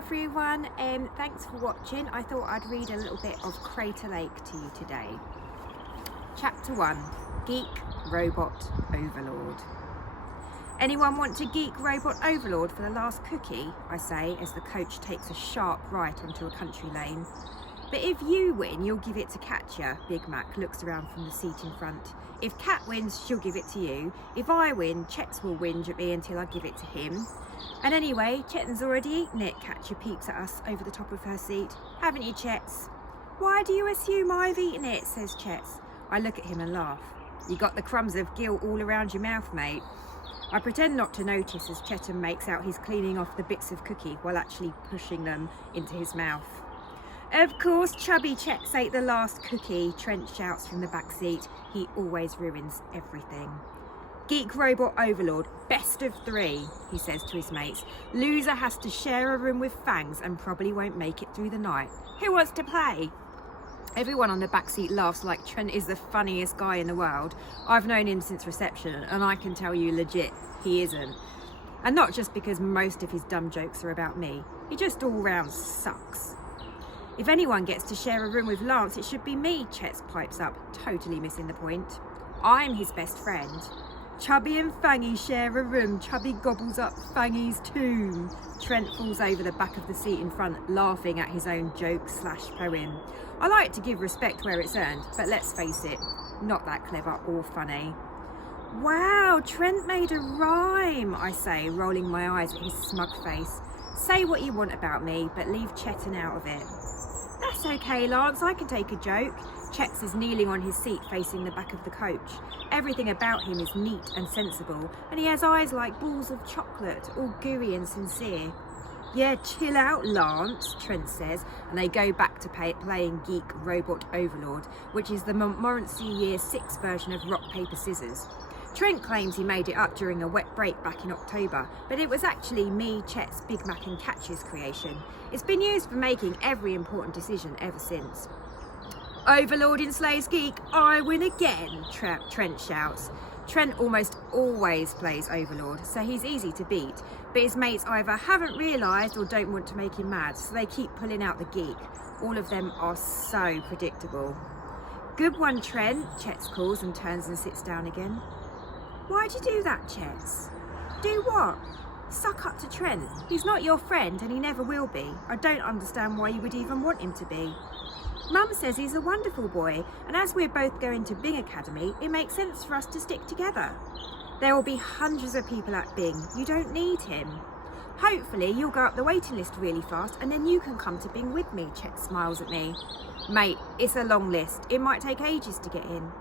everyone, thanks for watching. I thought I'd read a little bit of Crater Lake to you today. Chapter 1, Geek Robot Overlord. Anyone want to geek Robot Overlord for the last cookie? I say as the coach takes a sharp right onto a country lane. But if you win, you'll give it to Katya. Big Mac looks around from the seat in front. If Kat wins, she'll give it to you. If I win, Chet's will whinge at me until I give it to him. And anyway, Chetan's already eaten it. Katya peeps at us over the top of her seat. Haven't you, Chets? Why do you assume I've eaten it? Says Chets. I look at him and laugh. You got the crumbs of guilt all around your mouth, mate. I pretend not to notice as Chetan makes out he's cleaning off the bits of cookie while actually pushing them into his mouth. Of course, chubby Chet's ate the last cookie, Trent shouts from the back seat. He always ruins everything. Geek Robot Overlord, best of 3, he says to his mates. Loser has to share a room with Fangs and probably won't make it through the night. Who wants to play? Everyone on the back seat laughs like Trent is the funniest guy in the world. I've known him since reception and I can tell you legit, he isn't. And not just because most of his dumb jokes are about me. He just all round sucks. If anyone gets to share a room with Lance, it should be me, Chet pipes up, totally missing the point. I'm his best friend. Chubby and Fangy share a room. Chubby gobbles up Fangy's tomb. Trent falls over the back of the seat in front, laughing at his own joke/poem. I like to give respect where it's earned, but let's face it, not that clever or funny. Wow, Trent made a rhyme, I say, rolling my eyes at his smug face. Say what you want about me, but leave Chetan out of it. That's okay, Lance, I can take a joke. Chet's is kneeling on his seat facing the back of the coach. Everything about him is neat and sensible, and he has eyes like balls of chocolate, all gooey and sincere. Yeah, chill out, Lance, Trent says, and they go back to playing Geek Robot Overlord, which is the Montmorency Year 6 version of Rock, Paper, Scissors. Trent claims he made it up during a wet break back in October, but it was actually me, Chet's, Big Mac and Katya's creation. It's been used for making every important decision ever since. Overlord enslaves Geek, I win again, Trent shouts. Trent almost always plays Overlord, so he's easy to beat, but his mates either haven't realised or don't want to make him mad, so they keep pulling out the Geek. All of them are so predictable. Good one, Trent, Chet calls and turns and sits down again. Why'd you do that, Chet? Do what? Suck up to Trent. He's not your friend and he never will be. I don't understand why you would even want him to be. Mum says he's a wonderful boy, and as we're both going to Bing Academy, it makes sense for us to stick together. There will be hundreds of people at Bing. You don't need him. Hopefully you'll go up the waiting list really fast and then you can come to Bing with me, Chet smiles at me. Mate, it's a long list. It might take ages to get in.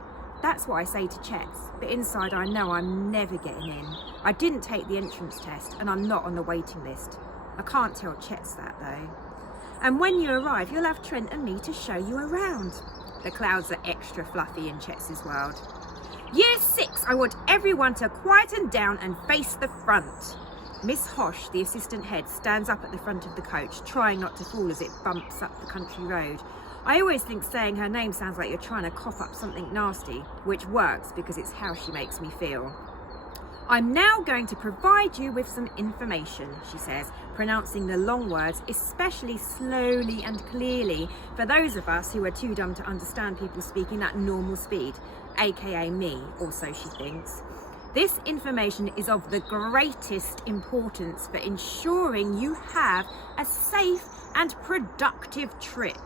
That's what I say to Chet, but inside I know I'm never getting in. I didn't take the entrance test and I'm not on the waiting list. I can't tell Chet that though. And when you arrive, you'll have Trent and me to show you around. The clouds are extra fluffy in Chet's world. Year 6, I want everyone to quieten down and face the front. Miss Hosh, the assistant head, stands up at the front of the coach, trying not to fall as it bumps up the country road. I always think saying her name sounds like you're trying to cough up something nasty, which works because it's how she makes me feel. I'm now going to provide you with some information, she says, pronouncing the long words especially slowly and clearly for those of us who are too dumb to understand people speaking at normal speed, aka me, or so she thinks. This information is of the greatest importance for ensuring you have a safe and productive trip.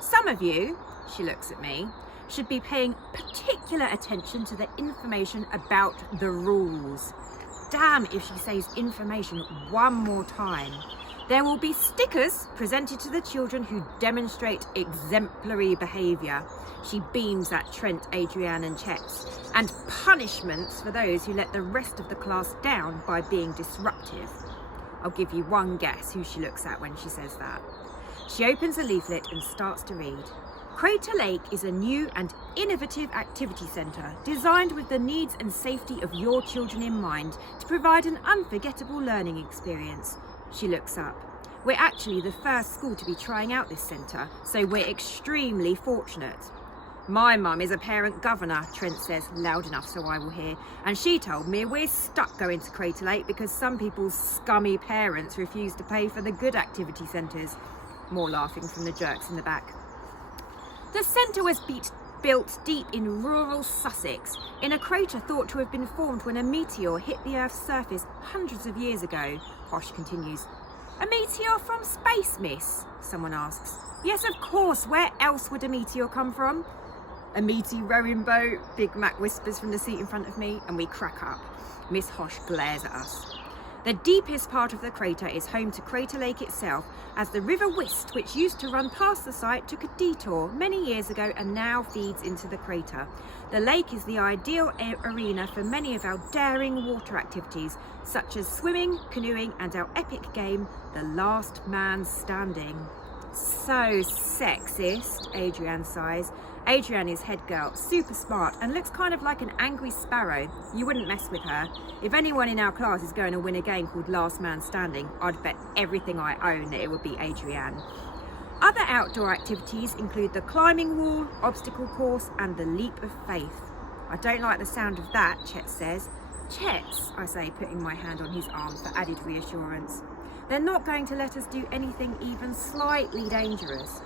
Some of you, she looks at me, should be paying particular attention to the information about the rules. Damn if she says information one more time. There will be stickers presented to the children who demonstrate exemplary behaviour. She beams at Trent, Adrienne and Chet. And punishments for those who let the rest of the class down by being disruptive. I'll give you one guess who she looks at when she says that. She opens a leaflet and starts to read. Crater Lake is a new and innovative activity centre designed with the needs and safety of your children in mind to provide an unforgettable learning experience. She looks up. We're actually the first school to be trying out this centre, so we're extremely fortunate. My mum is a parent governor, Trent says, loud enough so I will hear. And she told me we're stuck going to Crater Lake because some people's scummy parents refuse to pay for the good activity centres. More laughing from the jerks in the back. The centre was built deep in rural Sussex, in a crater thought to have been formed when a meteor hit the Earth's surface hundreds of years ago, Hosh continues. A meteor from space, miss? Someone asks. Yes, of course. Where else would a meteor come from? A meaty rowing boat, Big Mac whispers from the seat in front of me, and we crack up. Miss Hosh glares at us. The deepest part of the crater is home to Crater Lake itself, as the River Wist, which used to run past the site, took a detour many years ago and now feeds into the crater. The lake is the ideal arena for many of our daring water activities, such as swimming, canoeing, and our epic game, The Last Man Standing. So sexist, Adrienne sighs. Adrienne is head girl, super smart, and looks kind of like an angry sparrow. You wouldn't mess with her. If anyone in our class is going to win a game called Last Man Standing, I'd bet everything I own that it would be Adrienne. Other outdoor activities include the climbing wall, obstacle course, and the leap of faith. I don't like the sound of that, Chet says. Chet's, I say, putting my hand on his arm for added reassurance. They're not going to let us do anything even slightly dangerous.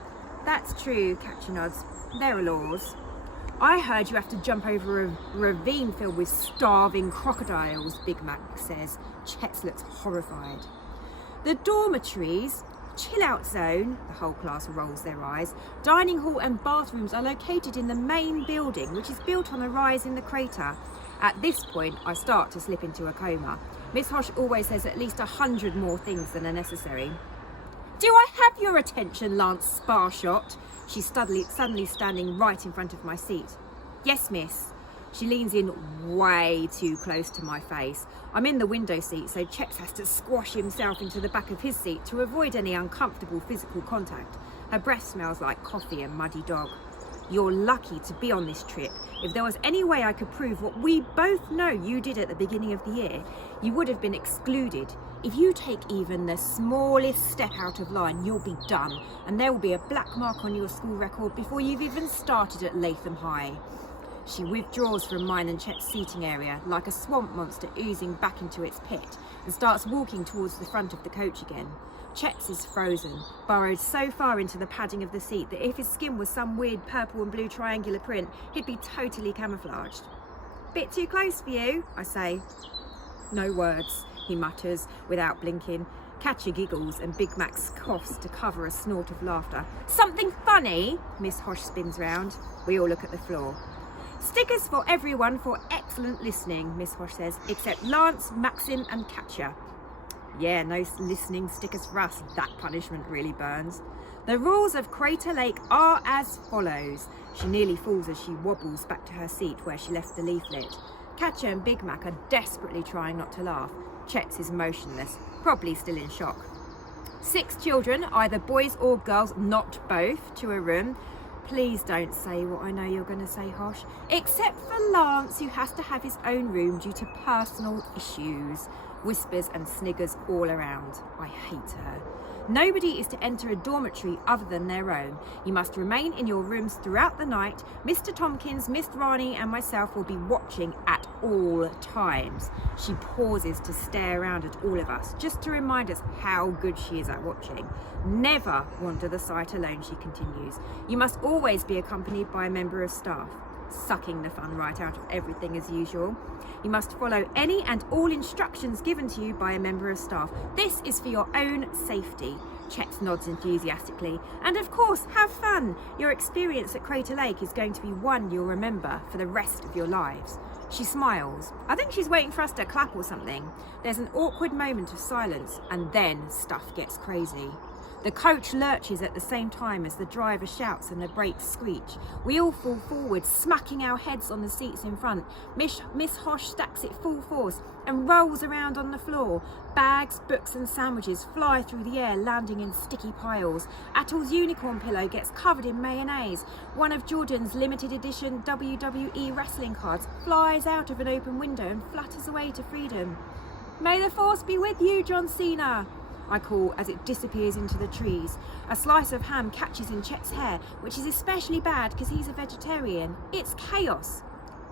That's true, Catcher nods. There are laws. I heard you have to jump over a ravine filled with starving crocodiles, Big Mac says. Chet looks horrified. The dormitories, chill out zone, the whole class rolls their eyes, dining hall and bathrooms are located in the main building, which is built on a rise in the crater. At this point, I start to slip into a coma. Miss Hosh always says at least 100 more things than are necessary. Do I have your attention, Lance Sparshot? She's suddenly standing right in front of my seat. Yes, miss. She leans in way too close to my face. I'm in the window seat, so Chex has to squash himself into the back of his seat to avoid any uncomfortable physical contact. Her breath smells like coffee and muddy dog. You're lucky to be on this trip. If there was any way I could prove what we both know you did at the beginning of the year, you would have been excluded. If you take even the smallest step out of line, you'll be done, and there will be a black mark on your school record before you've even started at Latham High. She withdraws from mine and Chet's seating area, like a swamp monster oozing back into its pit, and starts walking towards the front of the coach again. Chet's is frozen, burrowed so far into the padding of the seat that if his skin was some weird purple and blue triangular print, he'd be totally camouflaged. Bit too close for you, I say. No words, he mutters without blinking. Catcher giggles and Big Max coughs to cover a snort of laughter. Something funny? Miss Hosh spins round. We all look at the floor. Stickers for everyone for excellent listening, Miss Hosh says, except Lance, Maxim and Catcher. Yeah, no listening stickers for us. That punishment really burns. The rules of Crater Lake are as follows. She nearly falls as she wobbles back to her seat where she left the leaflet. Catcher and Big Mac are desperately trying not to laugh. Chet's is motionless, probably still in shock. 6 children, either boys or girls, not both, to a room. Please don't say what I know you're going to say, Hosh. Except for Lance, who has to have his own room due to personal issues. Whispers and sniggers all around. I hate her. Nobody is to enter a dormitory other than their own. You must remain in your rooms throughout the night. Mr. Tompkins, Miss Rani and myself will be watching at all times. She pauses to stare around at all of us, just to remind us how good she is at watching. Never wander the site alone, she continues. You must always be accompanied by a member of staff. Sucking the fun right out of everything as usual. You must follow any and all instructions given to you by a member of staff. This is for your own safety. Chet nods enthusiastically. And of course, have fun. Your experience at Crater Lake is going to be one you'll remember for the rest of your lives. She smiles. I think she's waiting for us to clap or something. There's an awkward moment of silence, and then stuff gets crazy. The coach lurches at the same time as the driver shouts and the brakes screech. We all fall forward, smacking our heads on the seats in front. Miss Hosh stacks it full force and rolls around on the floor. Bags, books and sandwiches fly through the air, landing in sticky piles. Atol's unicorn pillow gets covered in mayonnaise. One of Jordan's limited edition WWE wrestling cards flies out of an open window and flutters away to freedom. May the force be with you, John Cena. I call as it disappears into the trees. A slice of ham catches in Chet's hair, which is especially bad because he's a vegetarian. It's chaos.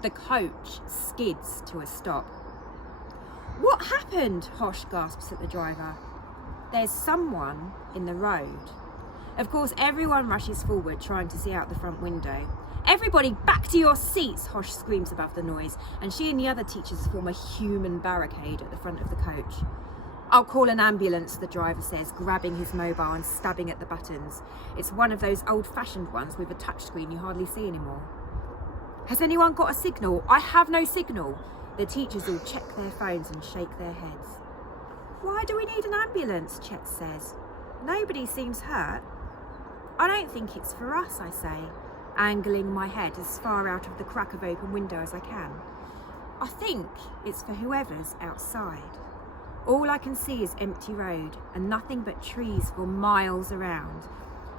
The coach skids to a stop. What happened? Hosh gasps at the driver. There's someone in the road. Of course, everyone rushes forward, trying to see out the front window. Everybody back to your seats, Hosh screams above the noise, and she and the other teachers form a human barricade at the front of the coach. I'll call an ambulance, the driver says, grabbing his mobile and stabbing at the buttons. It's one of those old-fashioned ones with a touchscreen you hardly see anymore. Has anyone got a signal? I have no signal. The teachers all check their phones and shake their heads. Why do we need an ambulance? Chet says. Nobody seems hurt. I don't think it's for us, I say, angling my head as far out of the crack of open window as I can. I think it's for whoever's outside. All I can see is empty road and nothing but trees for miles around.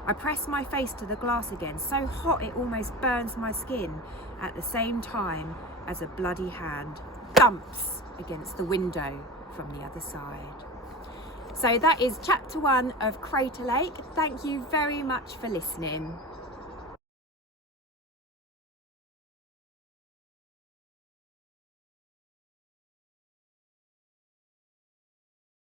I press my face to the glass again, so hot it almost burns my skin, at the same time as a bloody hand thumps against the window from the other side. So that is chapter 1 of Crater Lake. Thank you very much for listening.